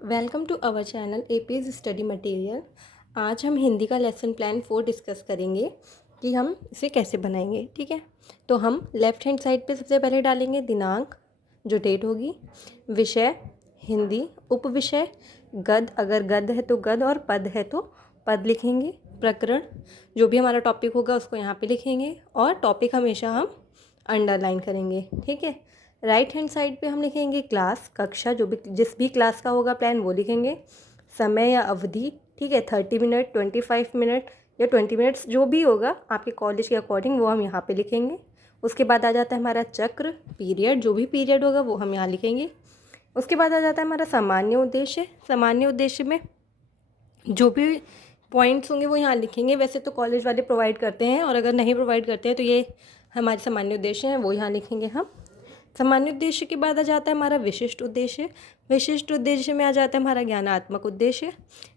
Welcome to our channel एपीज study material. आज हम हिंदी का लेसन प्लान 4 डिस्कस करेंगे कि हम इसे कैसे बनाएंगे। ठीक है, तो हम लेफ़्ट हैंड साइड पे सबसे पहले डालेंगे दिनांक, जो डेट होगी, विषय हिंदी, उपविषय गद्य, अगर गद्य है तो गद्य और पद है तो पद लिखेंगे, प्रकरण जो भी हमारा टॉपिक होगा उसको यहाँ पे लिखेंगे और टॉपिक हमेशा हम अंडरलाइन करेंगे। ठीक है, राइट हैंड साइड पे हम लिखेंगे क्लास, कक्षा, जो भी जिस भी क्लास का होगा प्लान वो लिखेंगे, समय या अवधि, ठीक है, 30 मिनट, 25 मिनट या 20 मिनट्स, जो भी होगा आपके कॉलेज के अकॉर्डिंग वो हम यहाँ पे लिखेंगे। उसके बाद आ जाता है हमारा चक्र, पीरियड, जो भी पीरियड होगा वो हम यहाँ लिखेंगे। उसके बाद आ जाता है हमारा सामान्य उद्देश्य। सामान्य उद्देश्य में जो भी पॉइंट्स होंगे वो यहाँ लिखेंगे। वैसे तो कॉलेज वाले प्रोवाइड करते हैं और अगर नहीं प्रोवाइड करते हैं तो ये हमारे सामान्य उद्देश्य हैं, वो यहाँ लिखेंगे हम। सामान्य उद्देश्य के बाद आ जाता है हमारा विशिष्ट उद्देश्य। विशिष्ट उद्देश्य में आ जाता है हमारा ज्ञानात्मक उद्देश्य।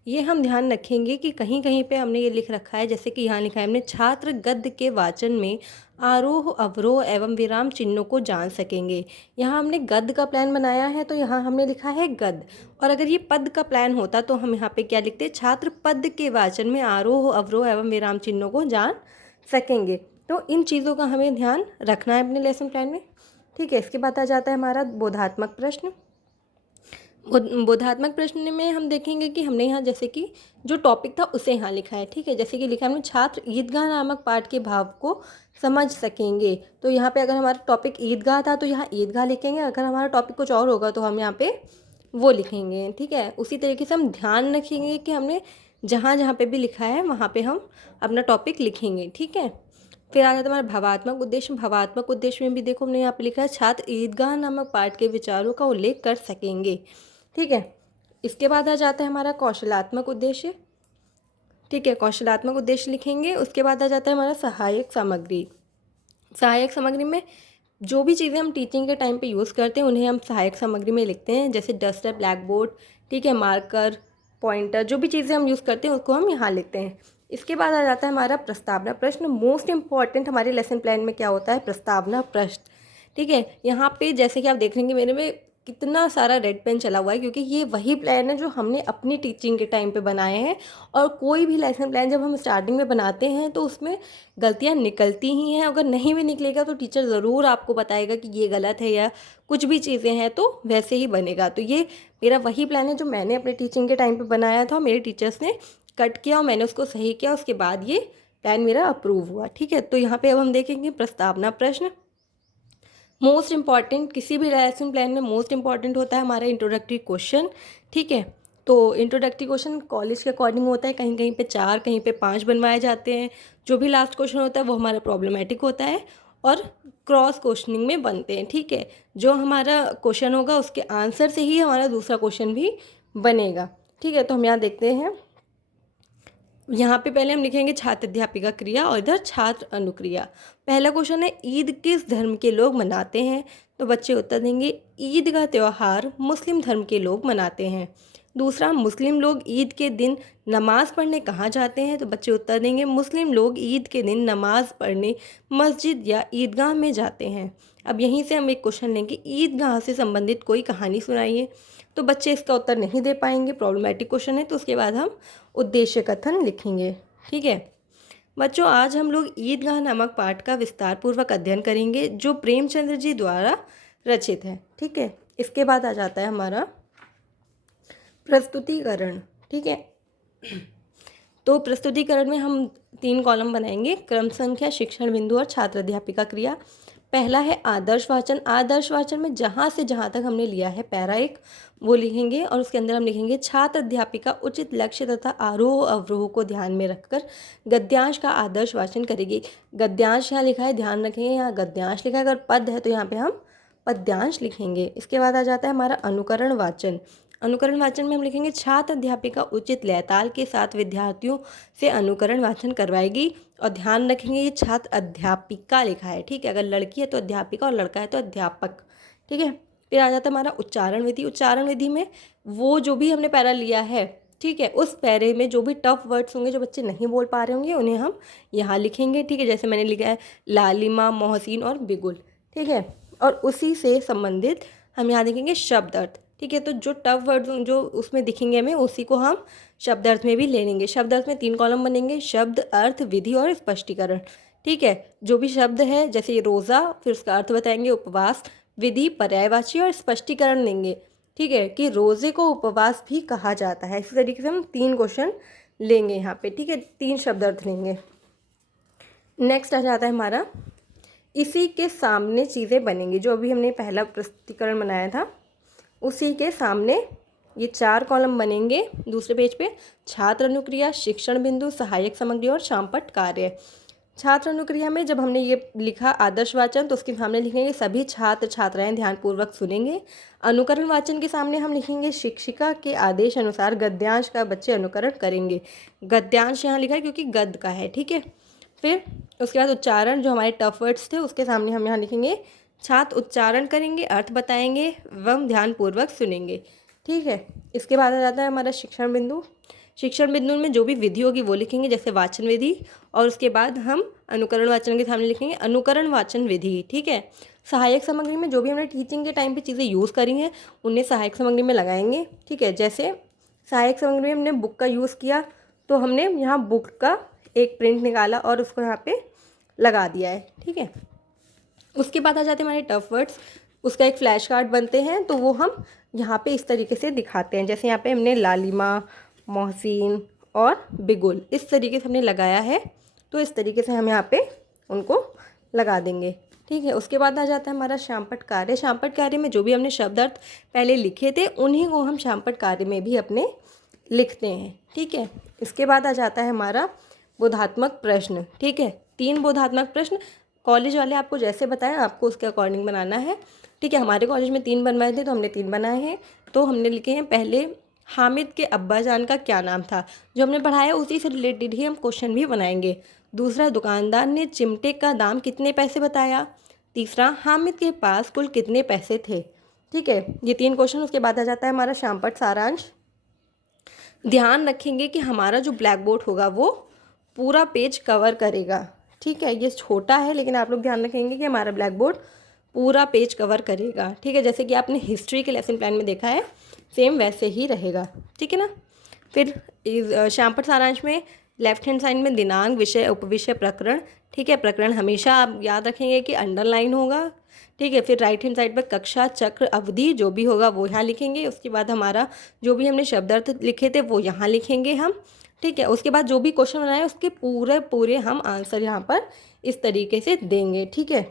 ये हम ध्यान रखेंगे कि कहीं कहीं पे हमने ये लिख रखा है, जैसे कि यहाँ लिखा है हमने, छात्र गद्य के वाचन में आरोह अवरोह एवं विराम चिन्हों को जान सकेंगे। यहाँ हमने गद्य का प्लान बनाया है तो यहाँ हमने लिखा है गद्य, और अगर ये पद का प्लान होता तो हम यहाँ पे क्या लिखते, छात्र पद के वाचन में आरोह अवरोह एवं विराम चिन्हों को जान सकेंगे। तो इन चीज़ों का हमें ध्यान रखना है अपने लेसन प्लान में। ठीक है, इसके बाद आ जाता है हमारा बोधात्मक प्रश्न। बोधात्मक प्रश्न में हम देखेंगे कि हमने यहाँ जैसे कि जो टॉपिक था उसे यहाँ लिखा है। ठीक है, जैसे कि लिखा है हमने, छात्र ईदगाह नामक पाठ के भाव को समझ सकेंगे। तो यहाँ पे अगर हमारा टॉपिक ईदगाह था तो यहाँ ईदगाह लिखेंगे, अगर हमारा टॉपिक कुछ और होगा तो हम यहाँ पे वो लिखेंगे। ठीक है, उसी तरीके से हम ध्यान रखेंगे कि हमने जहाँ जहाँ पे भी लिखा है वहाँ पे हम अपना टॉपिक लिखेंगे। ठीक है, फिर आ जाता है हमारा भावात्मक उद्देश्य। भावात्मक उद्देश्य में भी देखो हमने यहाँ पे लिखा है, छात्र ईदगाह नामक पाठ के विचारों का उल्लेख कर सकेंगे। ठीक है, इसके बाद आ जाता है हमारा कौशलात्मक उद्देश्य। ठीक है, कौशलात्मक उद्देश्य लिखेंगे। उसके बाद आ जाता है हमारा सहायक सामग्री। सहायक सामग्री में जो भी चीज़ें हम टीचिंग के टाइम पे यूज़ करते हैं उन्हें हम सहायक सामग्री में लिखते हैं, जैसे डस्टर, ब्लैक बोर्ड, ठीक है, मार्कर, पॉइंटर, जो भी चीज़ें हम यूज़ करते हैं उसको हम यहाँ लिखते हैं। इसके बाद आ जाता है हमारा प्रस्तावना प्रश्न। मोस्ट इंपॉर्टेंट हमारे लेसन प्लान में क्या होता है, प्रस्तावना प्रश्न। ठीक है, यहाँ पे जैसे कि आप देख लेंगे मेरे में कितना सारा रेड पेन चला हुआ है, क्योंकि ये वही प्लान है जो हमने अपनी टीचिंग के टाइम पे बनाए हैं। और कोई भी लेसन प्लान जब हम स्टार्टिंग में बनाते हैं तो उसमें गलतियाँ निकलती ही हैं। अगर नहीं भी निकलेगा तो टीचर ज़रूर आपको बताएगा कि ये गलत है या कुछ भी चीज़ें हैं तो वैसे ही बनेगा। तो ये मेरा वही प्लान है जो मैंने अपने टीचिंग के टाइम पे बनाया था, मेरे टीचर्स ने कट किया और मैंने उसको सही किया, उसके बाद ये प्लान मेरा अप्रूव हुआ। ठीक है, तो यहाँ पे अब हम देखेंगे प्रस्तावना प्रश्न। मोस्ट इम्पॉर्टेंट, किसी भी लेसन प्लान में मोस्ट इम्पॉर्टेंट होता है हमारा इंट्रोडक्टरी क्वेश्चन। ठीक है, तो इंट्रोडक्टरी क्वेश्चन कॉलेज के अकॉर्डिंग होता है, कहीं कहीं पे 4, कहीं पे 5 बनवाए जाते हैं। जो भी लास्ट क्वेश्चन होता है वो हमारा प्रॉब्लमेटिक होता है और क्रॉस क्वेश्चनिंग में बनते हैं। ठीक है, जो हमारा क्वेश्चन होगा उसके आंसर से ही हमारा दूसरा क्वेश्चन भी बनेगा। ठीक है, तो हम यहाँ देखते हैं, यहाँ पे पहले हम लिखेंगे छात्र अध्यापिका क्रिया और इधर छात्र अनुक्रिया। पहला क्वेश्चन है, ईद किस धर्म के लोग मनाते हैं? तो बच्चे उत्तर देंगे, ईद का त्यौहार मुस्लिम धर्म के लोग मनाते हैं। दूसरा, मुस्लिम लोग ईद के दिन नमाज़ पढ़ने कहाँ जाते हैं? तो बच्चे उत्तर देंगे, मुस्लिम लोग ईद के दिन नमाज़ पढ़ने मस्जिद या ईदगाह में जाते हैं। अब यहीं से हम एक क्वेश्चन लेंगे, ईदगाह से संबंधित कोई कहानी सुनाइए। तो बच्चे इसका उत्तर नहीं दे पाएंगे, प्रॉब्लमेटिक क्वेश्चन है। तो उसके बाद हम उद्देश्य कथन लिखेंगे। ठीक है बच्चों, आज हम लोग ईदगाह नामक पाठ का विस्तार पूर्वक अध्ययन करेंगे जो प्रेमचंद्र जी द्वारा रचित है। ठीक है, इसके बाद आ जाता है हमारा प्रस्तुतिकरण। ठीक है, तो प्रस्तुतिकरण में हम 3 कॉलम बनाएंगे, क्रम संख्या, शिक्षण बिंदु और छात्र अध्यापिका क्रिया। पहला है आदर्श वाचन। आदर्श वाचन में जहाँ से जहाँ तक हमने लिया है पैरा 1 वो लिखेंगे और उसके अंदर हम लिखेंगे, छात्र अध्यापिका उचित लक्ष्य तथा आरोह अवरोह को ध्यान में रखकर गद्यांश का आदर्श वाचन करेगी। गद्यांश यहाँ लिखा है, ध्यान रखेंगे यहाँ गद्यांश लिखा है, अगर पद है तो यहाँ पे हम पद्यांश लिखेंगे। इसके बाद आ जाता है हमारा अनुकरण वाचन। अनुकरण वाचन में हम लिखेंगे, छात्र अध्यापिका उचित लयताल के साथ विद्यार्थियों से अनुकरण वाचन करवाएगी। और ध्यान रखेंगे ये छात्र अध्यापिका लिखा है। ठीक है, अगर लड़की है तो अध्यापिका और लड़का है तो अध्यापक। ठीक है, फिर आ जाता है हमारा उच्चारण विधि। उच्चारण विधि में वो जो भी हमने पैरा लिया है, ठीक है, उस पैरे में जो भी टफ वर्ड्स होंगे जो बच्चे नहीं बोल पा रहे होंगे उन्हें हम यहाँ लिखेंगे। ठीक है, जैसे मैंने लिखा है लालिमा, मोहसिन और बिगुल। ठीक है, और उसी से संबंधित हम यहाँ देखेंगे शब्द अर्थ। ठीक है। तो जो टफ वर्ड जो उसमें दिखेंगे हमें, उसी को हम शब्द अर्थ में भी ले लेंगे। शब्द अर्थ में 3 कॉलम बनेंगे, शब्द, अर्थ, विधि और स्पष्टीकरण। ठीक है। जो भी शब्द है जैसे ये रोज़ा, फिर उसका अर्थ बताएंगे उपवास, विधि, पर्यायवाची और स्पष्टीकरण देंगे। ठीक है, कि रोज़े को उपवास भी कहा जाता है। इसी तरीके से हम 3 क्वेश्चन लेंगे यहाँ पे। ठीक है, 3 शब्द अर्थ लेंगे। नेक्स्ट आ जाता है हमारा, इसी के सामने चीज़ें बनेंगी। जो अभी हमने पहला प्रस्तुतिकरण बनाया था, उसी के सामने ये 4 कॉलम बनेंगे दूसरे पेज पे। छात्र अनुक्रिया, शिक्षण बिंदु, सहायक सामग्री और शामपट कार्य। छात्र अनुक्रिया में जब हमने ये लिखा आदर्श वाचन, तो उसके सामने लिखेंगे सभी छात्र छात्राएं ध्यानपूर्वक सुनेंगे। अनुकरण वाचन के सामने हम लिखेंगे शिक्षिका के आदेश अनुसार गद्यांश का बच्चे अनुकरण करेंगे। गद्यांश यहाँ लिखा है क्योंकि गद्य का है। ठीक है। फिर उसके बाद उच्चारण, जो हमारे टफ वर्ड्स थे उसके सामने हम यहाँ लिखेंगे छात्र उच्चारण करेंगे, अर्थ बताएंगे एवं ध्यानपूर्वक सुनेंगे। ठीक है। इसके बाद आ जाता है हमारा शिक्षण बिंदु। शिक्षण बिंदु में जो भी विधि होगी वो लिखेंगे, जैसे वाचन विधि, और उसके बाद हम अनुकरण वाचन के सामने लिखेंगे अनुकरण वाचन विधि। ठीक है। सहायक सामग्री में जो भी हमने टीचिंग के टाइम पे चीज़ें यूज़ करी हैं उन्हें सहायक सामग्री में लगाएंगे। ठीक है। जैसे सहायक सामग्री में हमने बुक का यूज़ किया, तो हमने यहाँ बुक का एक प्रिंट निकाला और उसको यहाँ पे लगा दिया है। ठीक है। उसके बाद आ जाते हैं हमारे टफ वर्ड्स। उसका एक फ्लैश कार्ड बनते हैं, तो वो हम यहाँ पे इस तरीके से दिखाते हैं। जैसे यहाँ पे हमने लालिमा, मोहसिन और बिगुल इस तरीके से हमने लगाया है, तो इस तरीके से हम यहाँ पे उनको लगा देंगे। ठीक है। उसके बाद आ जाता है हमारा शामपट कार्य। शामपट कार्य में जो भी हमने शब्द अर्थ पहले लिखे थे उन्हीं को हम शामपट कार्य में भी अपने लिखते हैं। ठीक है। इसके बाद आ जाता है हमारा बोधात्मक प्रश्न। ठीक है। 3 बोधात्मक प्रश्न कॉलेज वाले आपको जैसे बताया आपको उसके अकॉर्डिंग बनाना है। ठीक है। हमारे कॉलेज में 3 बनवाए थे, तो हमने 3 बनाए हैं। तो हमने लिखे हैं, पहले हामिद के अब्बा जान का क्या नाम था, जो हमने पढ़ाया उसी से रिलेटेड ही हम क्वेश्चन भी बनाएंगे। दूसरा, दुकानदार ने चिमटे का दाम कितने पैसे बताया। तीसरा, हामिद के पास कुल कितने पैसे थे। ठीक है। ये 3 क्वेश्चन। उसके बाद आ जाता है हमारा शामपट सारांश। ध्यान रखेंगे कि हमारा जो ब्लैक बोर्ड होगा वो पूरा पेज कवर करेगा। ठीक है। ये छोटा है, लेकिन आप लोग ध्यान रखेंगे कि हमारा ब्लैक बोर्ड पूरा पेज कवर करेगा। ठीक है। जैसे कि आपने हिस्ट्री के लेसन प्लान में देखा है, सेम वैसे ही रहेगा। ठीक है ना। फिर शामपट सारांश में लेफ्ट हैंड साइड में दिनांक, विषय, उपविषय, प्रकरण। ठीक है। प्रकरण हमेशा आप याद रखेंगे कि अंडरलाइन होगा। ठीक है। फिर राइट हैंड साइड पर कक्षा, चक्र, अवधि जो भी होगा वो यहाँ लिखेंगे। उसके बाद हमारा जो भी हमने शब्दार्थ लिखे थे वो यहाँ लिखेंगे हम। ठीक है। उसके बाद जो भी क्वेश्चन बनाए उसके पूरे हम आंसर यहाँ पर इस तरीके से देंगे। ठीक है।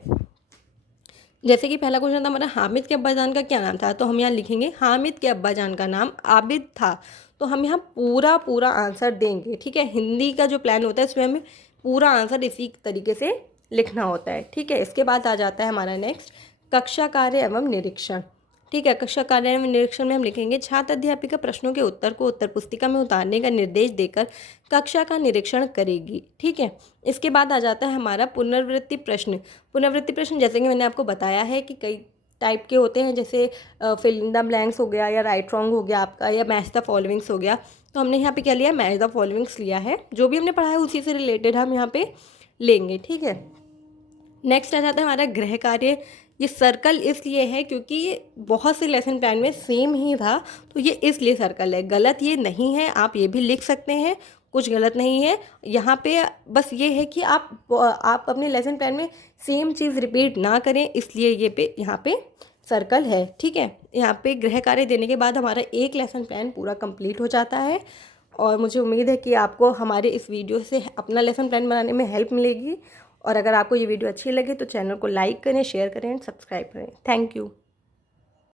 जैसे कि पहला क्वेश्चन था हमारा, हामिद के अब्बाजान का क्या नाम था, तो हम यहाँ लिखेंगे हामिद के अब्बाजान का नाम आबिद था। तो हम यहाँ पूरा आंसर देंगे। ठीक है। हिंदी का जो प्लान होता है उसमें हमें पूरा आंसर इसी तरीके से लिखना होता है। ठीक है। इसके बाद आ जाता है हमारा नेक्स्ट, कक्षा कार्य एवं निरीक्षण। ठीक है। कक्षा कार्य एवं निरीक्षण में हम लिखेंगे, छात्र अध्यापिका प्रश्नों के उत्तर को उत्तर पुस्तिका में उतारने का निर्देश देकर कक्षा का निरीक्षण करेगी। ठीक है। इसके बाद आ जाता है हमारा पुनरावृत्ति प्रश्न। पुनरावृत्ति प्रश्न जैसे कि मैंने आपको बताया है कि कई टाइप के होते हैं, जैसे फिल इन द ब्लैंक्स हो गया, या राइट रॉन्ग हो गया आपका, या मैच द फॉलोइंग्स हो गया। तो हमने यहाँ पे क्या लिया, मैच द फॉलोइंग्स लिया है। जो भी हमने पढ़ा है उसी से रिलेटेड हम यहाँ पे लेंगे। ठीक है। नेक्स्ट आ जाता है हमारा गृह कार्य। ये सर्कल इसलिए है क्योंकि ये बहुत से लेसन प्लान में सेम ही था, तो ये इसलिए सर्कल है। गलत ये नहीं है, आप ये भी लिख सकते हैं, कुछ गलत नहीं है यहाँ पे। बस ये है कि आप अपने लेसन प्लान में सेम चीज़ रिपीट ना करें, इसलिए ये यहाँ पे सर्कल है। ठीक है। यहाँ पे गृह कार्य देने के बाद हमारा एक लेसन प्लान पूरा कंप्लीट हो जाता है। और मुझे उम्मीद है कि आपको हमारे इस वीडियो से अपना लेसन प्लान बनाने में हेल्प मिलेगी। और अगर आपको ये वीडियो अच्छी लगे तो चैनल को लाइक करें, शेयर करें एंड सब्सक्राइब करें। Thank you.